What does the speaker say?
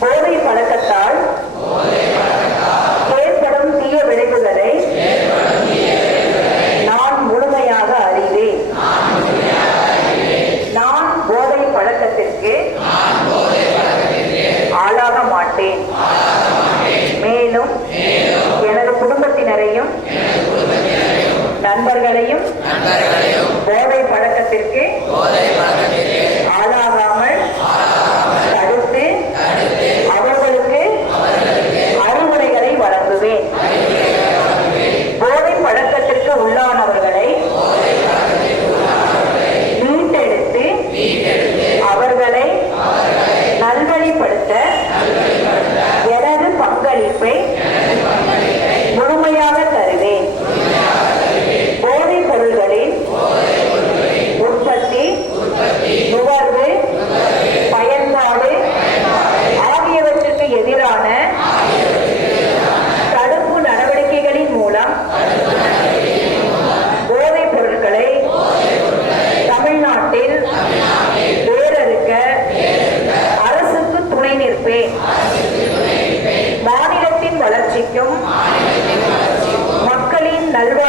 போதை பழக்கத்தால் ஏற்படும் தீய விளைவுகளை நான் முழுமையாக அறிவேன். நான் போதை பழக்கத்திற்கு ஆளாக மாட்டேன். மேலும் எனது குடும்பத்தினரையும் நண்பர்களையும் போதை பழக்கத்திற்கு ஆளாகாமல் தடுத்து அவர்களுக்கு அறிவுரைகளை வழங்குவேன். போதை பழக்கத்திற்கு உள்ளானவர்களை மீட்டெடுத்து அவர்களை நல்வழிப்படுத்த எனது பங்களிப்பை முழுமையாக தருவேன். போதைப் பொருள்களின் உற்பத்தி, நுகர்வு, பயன்பாடு ஆகியவற்றுக்கு எதிரான தடுப்பு நடவடிக்கைகளின் மூலம் போதைப் பொருட்களை தமிழ்நாட்டில் வேரறுக்க அரசுக்கு துணை நிற்பேன். மாநிலத்தின் வளர்ச்சிக்கும் மக்களின் நல்வாழ்வு